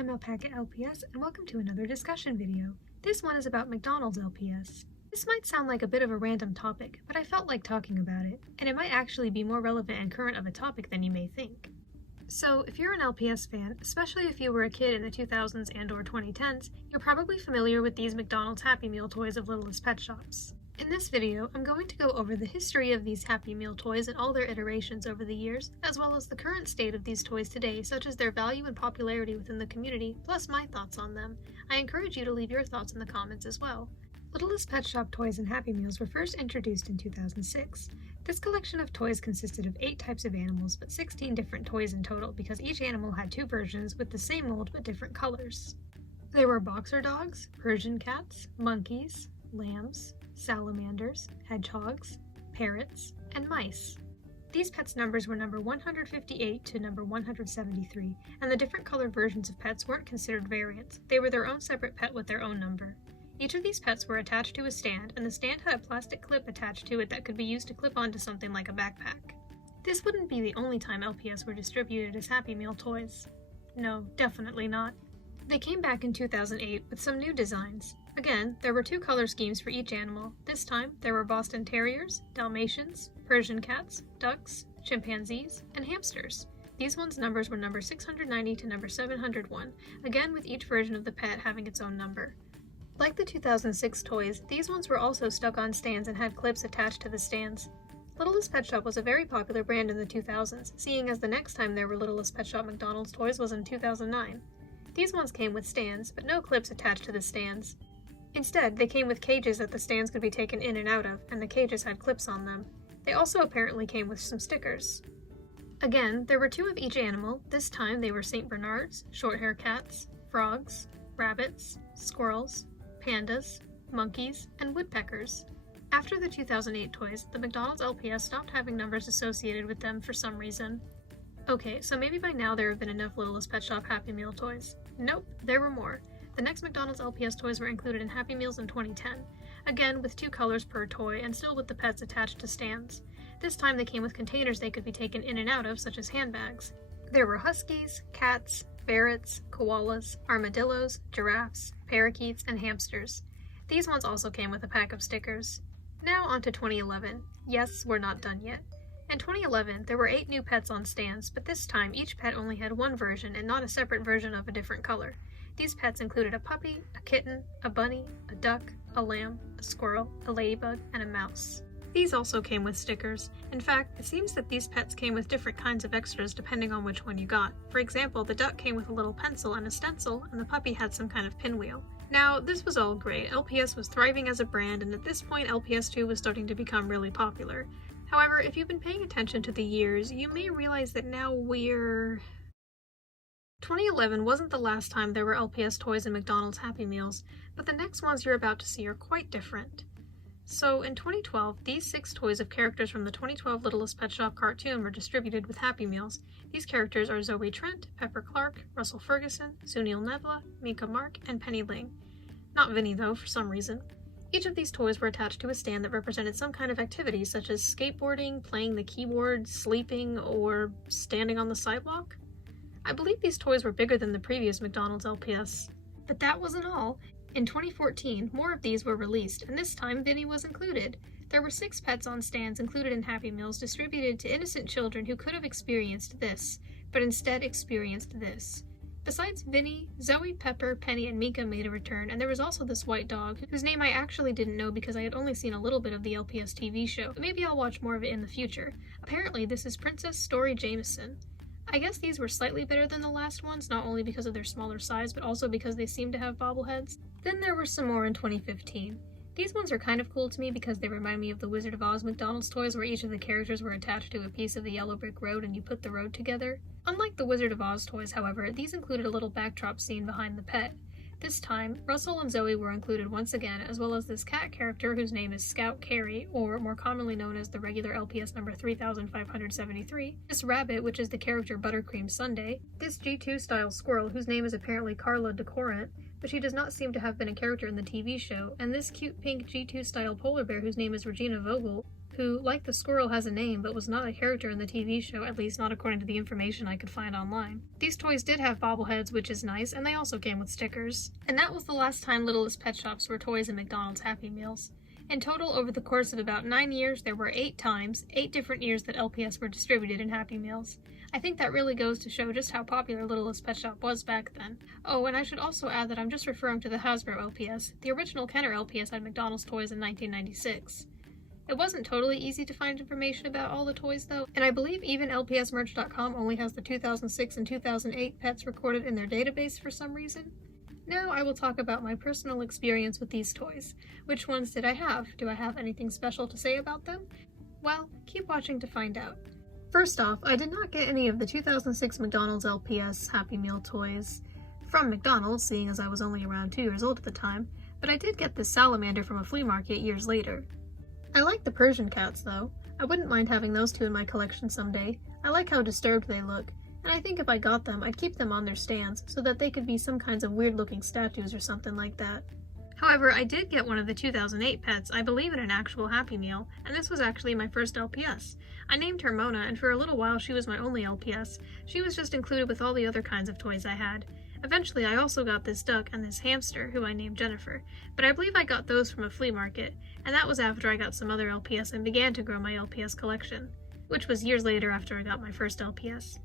I'm Alpaca LPS and welcome to another discussion video. This one is about McDonald's LPS. This might sound like a bit of a random topic, but I felt like talking about it, and it might actually be more relevant and current of a topic than you may think. So, if you're an LPS fan, especially if you were a kid in the 2000s and or 2010s, you're probably familiar with these McDonald's Happy Meal toys of Littlest Pet Shops. In this video, I'm going to go over the history of these Happy Meal toys and all their iterations over the years, as well as the current state of these toys today, such as their value and popularity within the community, plus my thoughts on them. I encourage you to leave your thoughts in the comments as well. Littlest Pet Shop toys and Happy Meals were first introduced in 2006. This collection of toys consisted of 8 types of animals, but 16 different toys in total because each animal had 2 versions with the same mold but different colors. There were boxer dogs, Persian cats, monkeys, lambs, salamanders, hedgehogs, parrots, and mice. These pets' numbers were number 158 to number 173, and the different colored versions of pets weren't considered variants. They were their own separate pet with their own number. Each of these pets were attached to a stand, and the stand had a plastic clip attached to it that could be used to clip onto something like a backpack. This wouldn't be the only time LPS were distributed as Happy Meal toys. No, definitely not. They came back in 2008 with some new designs. Again, there were 2 color schemes for each animal. This time, there were Boston Terriers, Dalmatians, Persian cats, ducks, chimpanzees, and hamsters. These ones' numbers were number 690 to number 701, again with each version of the pet having its own number. Like the 2006 toys, these ones were also stuck on stands and had clips attached to the stands. Littlest Pet Shop was a very popular brand in the 2000s, seeing as the next time there were Littlest Pet Shop McDonald's toys was in 2009. These ones came with stands, but no clips attached to the stands. Instead, they came with cages that the stands could be taken in and out of, and the cages had clips on them. They also apparently came with some stickers. Again, there were 2 of each animal. This time they were St. Bernards, short-hair cats, frogs, rabbits, squirrels, pandas, monkeys, and woodpeckers. After the 2008 toys, the McDonald's LPS stopped having numbers associated with them for some reason. Okay, so maybe by now there have been enough Littlest Pet Shop Happy Meal toys. Nope, there were more. The next McDonald's LPS toys were included in Happy Meals in 2010, again with 2 colors per toy and still with the pets attached to stands. This time they came with containers they could be taken in and out of, such as handbags. There were huskies, cats, ferrets, koalas, armadillos, giraffes, parakeets, and hamsters. These ones also came with a pack of stickers. Now on to 2011. Yes, we're not done yet. In 2011, there were 8 new pets on stands, but this time each pet only had one version and not a separate version of a different color. These pets included a puppy, a kitten, a bunny, a duck, a lamb, a squirrel, a ladybug, and a mouse. These also came with stickers. In fact, it seems that these pets came with different kinds of extras depending on which one you got. For example, the duck came with a little pencil and a stencil, and the puppy had some kind of pinwheel. Now, this was all great. LPS was thriving as a brand, and at this point LPS2 was starting to become really popular. However, if you've been paying attention to the years, you may realize that now 2011 wasn't the last time there were LPS toys in McDonald's Happy Meals, but the next ones you're about to see are quite different. So, in 2012, these 6 toys of characters from the 2012 Littlest Pet Shop cartoon were distributed with Happy Meals. These characters are Zoe Trent, Pepper Clark, Russell Ferguson, Sunil Nevla, Mika Mark, and Penny Ling. Not Vinny though, for some reason. Each of these toys were attached to a stand that represented some kind of activity, such as skateboarding, playing the keyboard, sleeping, or standing on the sidewalk. I believe these toys were bigger than the previous McDonald's LPS. But that wasn't all. In 2014, more of these were released, and this time Vinny was included. There were 6 pets on stands included in Happy Meals distributed to innocent children who could have experienced this, but instead experienced this. Besides Vinny, Zoe, Pepper, Penny, and Mika made a return, and there was also this white dog, whose name I actually didn't know because I had only seen a little bit of the LPS TV show, but maybe I'll watch more of it in the future. Apparently, this is Princess Story Jameson. I guess these were slightly better than the last ones, not only because of their smaller size, but also because they seem to have bobbleheads. Then there were some more in 2015. These ones are kind of cool to me because they remind me of the Wizard of Oz McDonald's toys where each of the characters were attached to a piece of the yellow brick road and you put the road together. Unlike the Wizard of Oz toys, however, these included a little backdrop scene behind the pet. This time, Russell and Zoe were included once again, as well as this cat character whose name is Scout Carrie, or more commonly known as the regular LPS number 3573, this rabbit, which is the character Buttercream Sundae, this G2 style squirrel whose name is apparently Carla Decorant, but she does not seem to have been a character in the TV show, and this cute pink G2 style polar bear whose name is Regina Vogel, who, like the squirrel, has a name but was not a character in the TV show, at least not according to the information I could find online. These toys did have bobbleheads, which is nice, and they also came with stickers. And that was the last time Littlest Pet Shops were toys in McDonald's Happy Meals. In total, over the course of about 9 years, there were 8 times, 8 different years that LPS were distributed in Happy Meals. I think that really goes to show just how popular Littlest Pet Shop was back then. Oh, and I should also add that I'm just referring to the Hasbro LPS. The original Kenner LPS had McDonald's toys in 1996. It wasn't totally easy to find information about all the toys though, and I believe even LPSmerch.com only has the 2006 and 2008 pets recorded in their database for some reason. Now I will talk about my personal experience with these toys. Which ones did I have? Do I have anything special to say about them? Well, keep watching to find out. First off, I did not get any of the 2006 McDonald's LPS Happy Meal toys from McDonald's, seeing as I was only around 2 years old at the time, but I did get this salamander from a flea market years later. I like the Persian cats though. I wouldn't mind having those 2 in my collection someday. I like how disturbed they look, and I think if I got them, I'd keep them on their stands so that they could be some kinds of weird looking statues or something like that. However, I did get one of the 2008 pets, I believe in an actual Happy Meal, and this was actually my first LPS. I named her Mona, and for a little while she was my only LPS. She was just included with all the other kinds of toys I had. Eventually, I also got this duck and this hamster, who I named Jennifer, but I believe I got those from a flea market, and that was after I got some other LPS and began to grow my LPS collection, which was years later after I got my first LPS.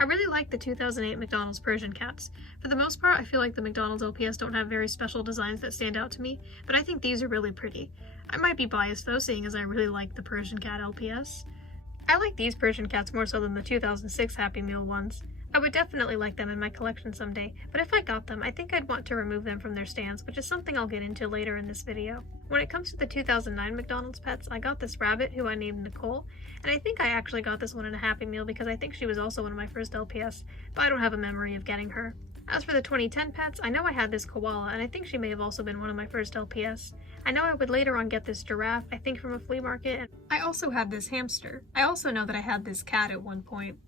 I really like the 2008 McDonald's Persian cats. For the most part, I feel like the McDonald's LPS don't have very special designs that stand out to me, but I think these are really pretty. I might be biased though, seeing as I really like the Persian cat LPS. I like these Persian cats more so than the 2006 Happy Meal ones. I would definitely like them in my collection someday, but if I got them, I think I'd want to remove them from their stands, which is something I'll get into later in this video. When it comes to the 2009 McDonald's pets, I got this rabbit who I named Nicole, and I think I actually got this one in a Happy Meal because I think she was also one of my first LPS, but I don't have a memory of getting her. As for the 2010 pets, I know I had this koala, and I think she may have also been one of my first LPS. I know I would later on get this giraffe, I think from a flea market, and I also had this hamster. I also know that I had this cat at one point.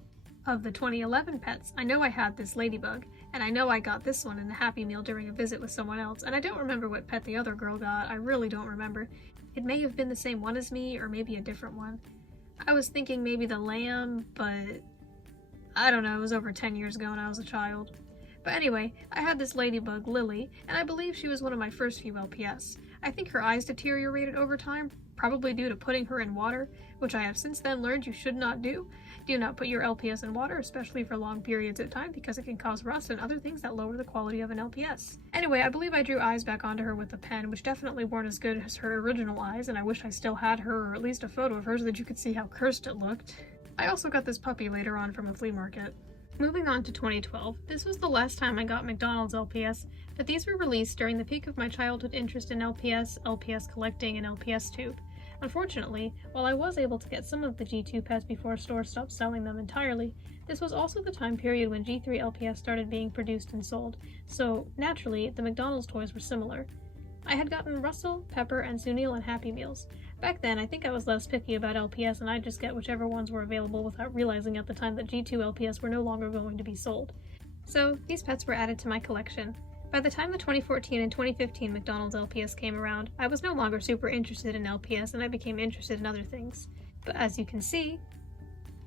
Of the 2011 pets, I know I had this ladybug, and I know I got this one in a Happy Meal during a visit with someone else, and I don't remember what pet the other girl got. I really don't remember. It may have been the same one as me, or maybe a different one. I was thinking maybe the lamb, but I don't know, it was over 10 years ago and I was a child. But anyway, I had this ladybug, Lily, and I believe she was one of my first few LPS. I think her eyes deteriorated over time, probably due to putting her in water, which I have since then learned you should not do. Do not put your LPS in water, especially for long periods of time, because it can cause rust and other things that lower the quality of an LPS. Anyway, I believe I drew eyes back onto her with a pen, which definitely weren't as good as her original eyes, and I wish I still had her, or at least a photo of her so that you could see how cursed it looked. I also got this puppy later on from a flea market. Moving on to 2012, this was the last time I got McDonald's LPS, but these were released during the peak of my childhood interest in LPS, LPS collecting, and LPS tube. Unfortunately, while I was able to get some of the G2 pets before stores stopped selling them entirely, this was also the time period when G3 LPS started being produced and sold, so naturally, the McDonald's toys were similar. I had gotten Russell, Pepper, and Sunil in Happy Meals. Back then, I think I was less picky about LPS and I'd just get whichever ones were available without realizing at the time that G2 LPS were no longer going to be sold. So, these pets were added to my collection. By the time the 2014 and 2015 McDonald's LPS came around, I was no longer super interested in LPS and I became interested in other things. But as you can see,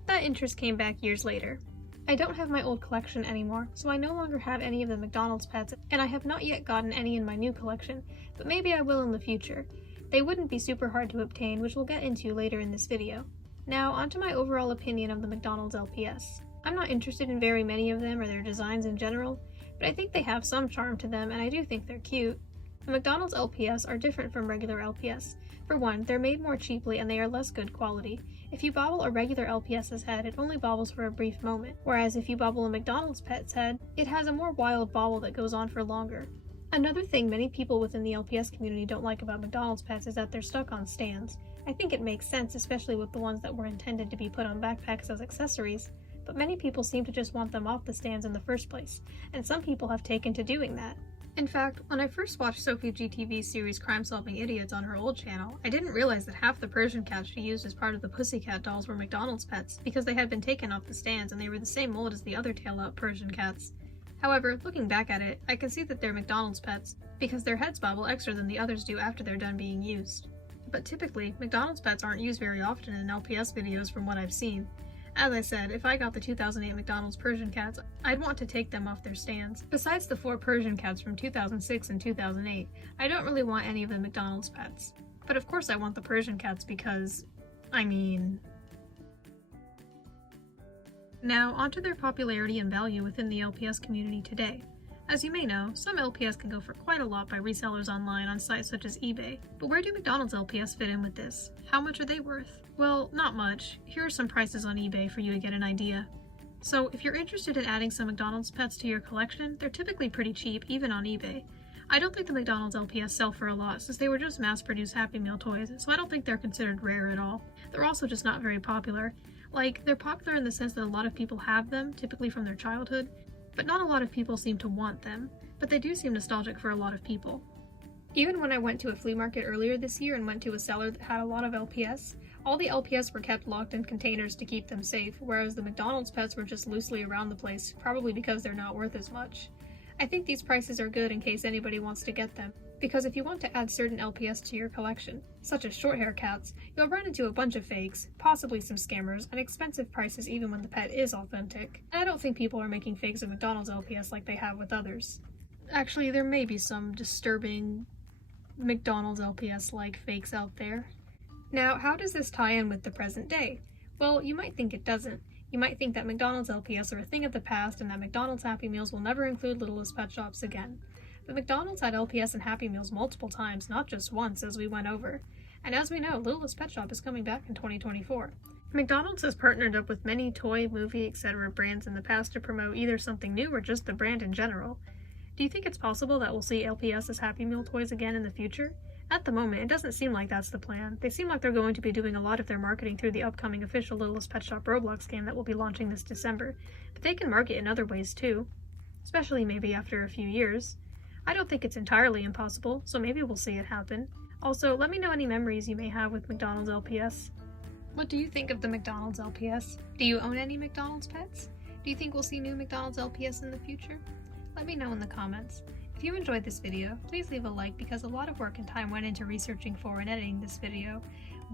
that interest came back years later. I don't have my old collection anymore, so I no longer have any of the McDonald's pets, and I have not yet gotten any in my new collection, but maybe I will in the future. They wouldn't be super hard to obtain, which we'll get into later in this video. Now, onto my overall opinion of the McDonald's LPS. I'm not interested in very many of them or their designs in general, but I think they have some charm to them and I do think they're cute. The McDonald's LPS are different from regular LPS. For one, they're made more cheaply and they are less good quality. If you bobble a regular LPS's head, it only bobbles for a brief moment, whereas if you bobble a McDonald's pet's head, it has a more wild bobble that goes on for longer. Another thing many people within the LPS community don't like about McDonald's pets is that they're stuck on stands. I think it makes sense, especially with the ones that were intended to be put on backpacks as accessories, but many people seem to just want them off the stands in the first place, and some people have taken to doing that. In fact, when I first watched Sophie GTV's series Crime Solving Idiots on her old channel, I didn't realize that half the Persian cats she used as part of the Pussycat dolls were McDonald's pets, because they had been taken off the stands and they were the same mold as the other tail-out Persian cats. However, looking back at it, I can see that they're McDonald's pets, because their heads bobble extra than the others do after they're done being used. The but typically, McDonald's pets aren't used very often in LPS videos from what I've seen. As I said, if I got the 2008 McDonald's Persian cats, I'd want to take them off their stands. Besides the 4 Persian cats from 2006 and 2008, I don't really want any of the McDonald's pets. But of course I want the Persian cats because, Now, onto their popularity and value within the LPS community today. As you may know, some LPS can go for quite a lot by resellers online on sites such as eBay. But where do McDonald's LPS fit in with this? How much are they worth? Well, not much. Here are some prices on eBay for you to get an idea. So, if you're interested in adding some McDonald's pets to your collection, they're typically pretty cheap, even on eBay. I don't think the McDonald's LPS sell for a lot, since they were just mass-produced Happy Meal toys, so I don't think they're considered rare at all. They're also just not very popular. Like, they're popular in the sense that a lot of people have them, typically from their childhood, but not a lot of people seem to want them, but they do seem nostalgic for a lot of people. Even when I went to a flea market earlier this year and went to a seller that had a lot of LPS, all the LPS were kept locked in containers to keep them safe, whereas the McDonald's pets were just loosely around the place, probably because they're not worth as much. I think these prices are good in case anybody wants to get them, because if you want to add certain LPS to your collection, such as short hair cats, you'll run into a bunch of fakes, possibly some scammers, and expensive prices even when the pet is authentic. And I don't think people are making fakes of McDonald's LPS like they have with others. Actually, there may be some disturbing McDonald's LPS-like fakes out there. Now, how does this tie in with the present day? Well, you might think it doesn't. You might think that McDonald's LPS are a thing of the past and that McDonald's Happy Meals will never include Littlest Pet Shops again. But McDonald's had LPS and Happy Meals multiple times, not just once, as we went over. And as we know, Littlest Pet Shop is coming back in 2024. McDonald's has partnered up with many toy, movie, etc. brands in the past to promote either something new or just the brand in general. Do you think it's possible that we'll see LPS as Happy Meal toys again in the future? At the moment, it doesn't seem like that's the plan. They seem like they're going to be doing a lot of their marketing through the upcoming official Littlest Pet Shop Roblox game that will be launching this December, but they can market in other ways too, especially maybe after a few years. I don't think it's entirely impossible, so maybe we'll see it happen. Also, let me know any memories you may have with McDonald's LPS. What do you think of the McDonald's LPS? Do you own any McDonald's pets? Do you think we'll see new McDonald's LPS in the future? Let me know in the comments. If you enjoyed this video, please leave a like because a lot of work and time went into researching for and editing this video.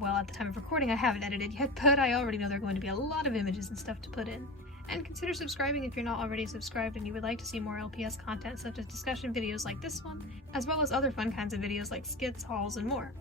Well, at the time of recording I haven't edited yet, but I already know there are going to be a lot of images and stuff to put in. And consider subscribing if you're not already subscribed and you would like to see more LPS content such as discussion videos like this one, as well as other fun kinds of videos like skits, hauls, and more.